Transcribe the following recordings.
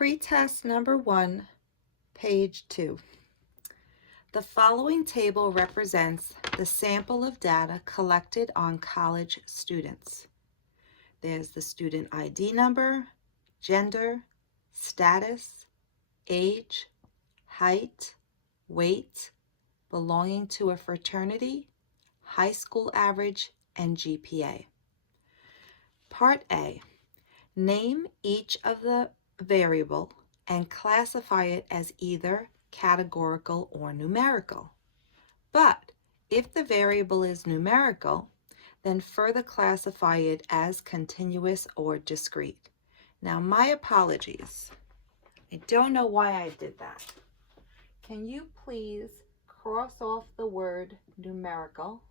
Pretest number 1, page 2. The following table represents the sample of data collected on college students. There's the student ID number, gender, status, age, height, weight, belonging to a fraternity, high school average, and GPA. Part A. Name each of the variable and classify it as either categorical or numerical. But if the variable is numerical, then further classify it as continuous or discrete. Now, my apologies. I don't know why I did that. Can you please cross off the word numerical?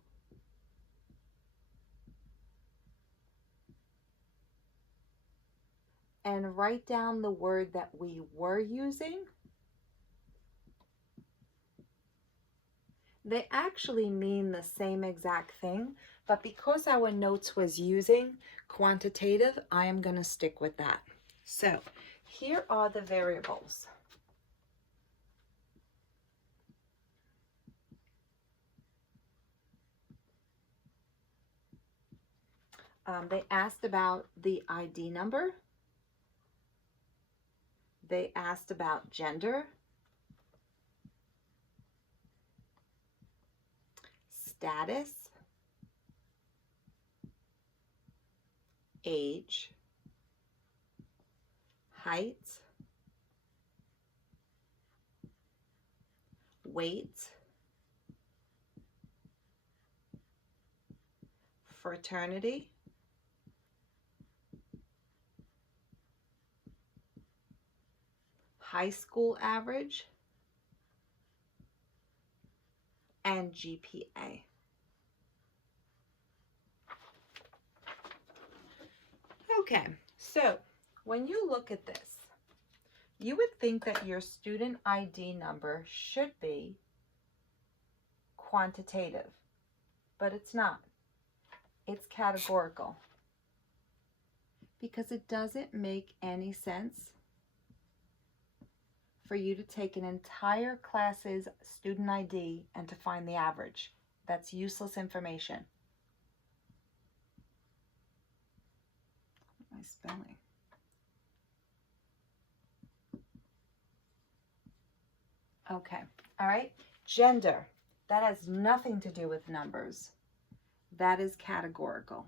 And write down the word that we were using. They actually mean the same exact thing, but because our notes was using quantitative, I am going to stick with that. So here are the variables. They asked about the ID number. They asked about gender, status, age, height, weight, fraternity, high school average, and GPA. Okay, so when you look at this, you would think that your student ID number should be quantitative, but it's not. It's categorical because it doesn't make any sense for you to take an entire class's student ID and to find the average. That's useless information. What am I spelling? Okay, all right. Gender, that has nothing to do with numbers. That is categorical.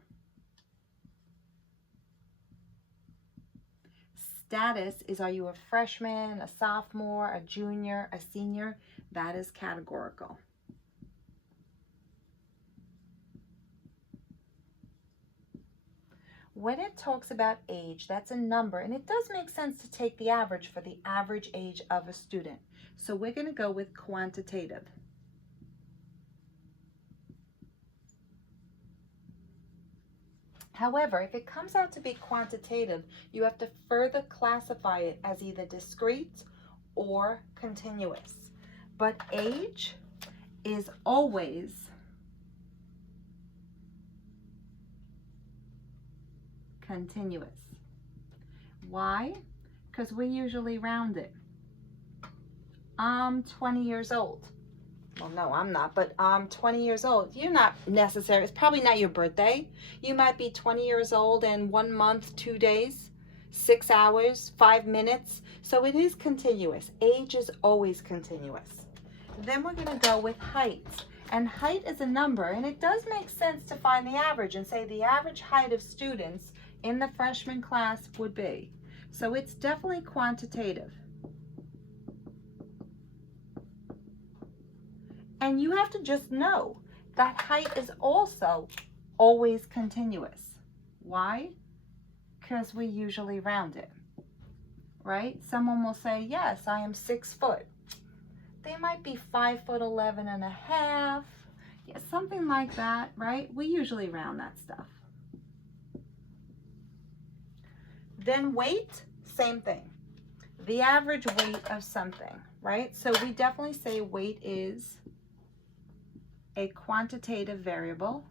Status is, are you a freshman, a sophomore, a junior, a senior? That is categorical. When it talks about age, that's a number, and it does make sense to take the average for the average age of a student. So we're going to go with quantitative. However, if it comes out to be quantitative, you have to further classify it as either discrete or continuous. But age is always continuous. Why? Because we usually round it. I'm 20 years old. Well, no, I'm not, but I'm 20 years old. You're not necessary. It's probably not your birthday. You might be 20 years old and 1 month, 2 days, 6 hours, 5 minutes. So it is continuous. Age is always continuous. Then we're going to go with height. And height is a number, and it does make sense to find the average and say the average height of students in the freshman class would be. So it's definitely quantitative. And you have to just know that height is also always continuous. Why? Because we usually round it, right? Someone will say, yes, I am 6 foot. They might be 5'11" and a half. Yeah, something like that, right? We usually round that stuff. Then weight, same thing. The average weight of something, right? So we definitely say weight is a quantitative variable,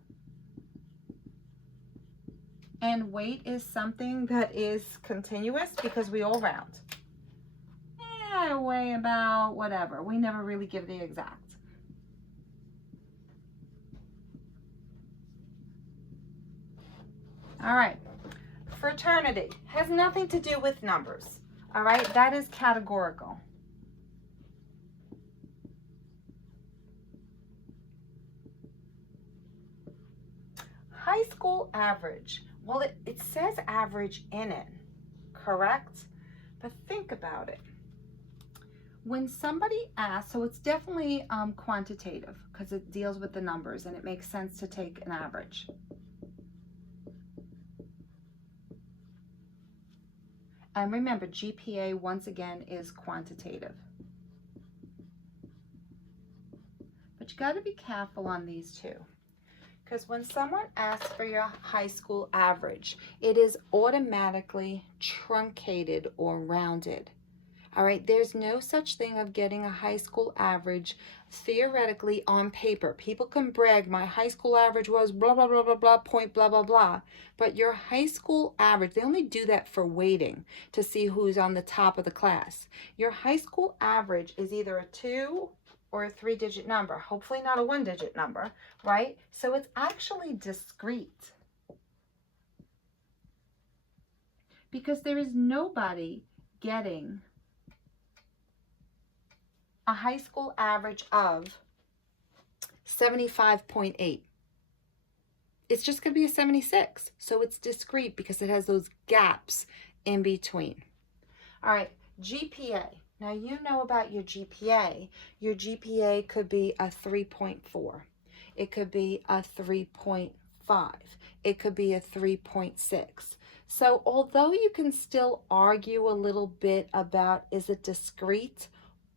and weight is something that is continuous because we all round. I weigh about whatever. We never really give the exact. All right, fraternity has nothing to do with numbers. All right, that is categorical. High school average. Well, it says average in it, correct? But think about it. When somebody asks, so it's definitely quantitative because it deals with the numbers and it makes sense to take an average. And remember, GPA, once again, is quantitative. But you got to be careful on these two. Because when someone asks for your high school average, it is automatically truncated or rounded. All right, there's no such thing of getting a high school average theoretically on paper. People can brag, my high school average was blah, blah, blah, blah, blah, point, blah, blah, blah. But your high school average, they only do that for weighting to see who's on the top of the class. Your high school average is either a 2 or a 3-digit number, hopefully not a 1-digit number, right? So it's actually discrete. Because there is nobody getting a high school average of 75.8. It's just going to be a 76. So it's discrete because it has those gaps in between. All right, GPA. Now you know about your GPA. Your GPA could be a 3.4. It could be a 3.5. It could be a 3.6. So although you can still argue a little bit about is it discrete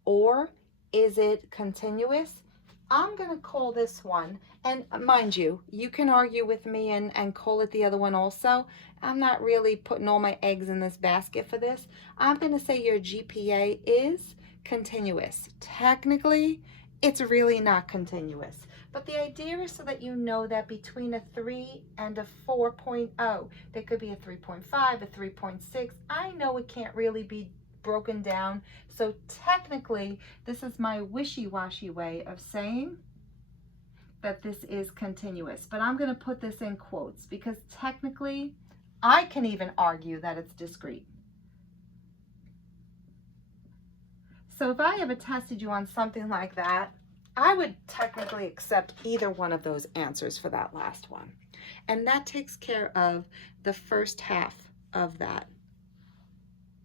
or is it continuous, I'm going to call this one, and mind you, you can argue with me and call it the other one also. I'm not really putting all my eggs in this basket for this. I'm going to say your GPA is continuous. Technically, it's really not continuous. But the idea is so that you know that between a 3 and a 4.0, there could be a 3.5, a 3.6. I know it can't really be broken down. So technically, this is my wishy-washy way of saying that this is continuous. But I'm going to put this in quotes because technically, I can even argue that it's discrete. So if I ever tested you on something like that, I would technically accept either one of those answers for that last one. And that takes care of the first half of that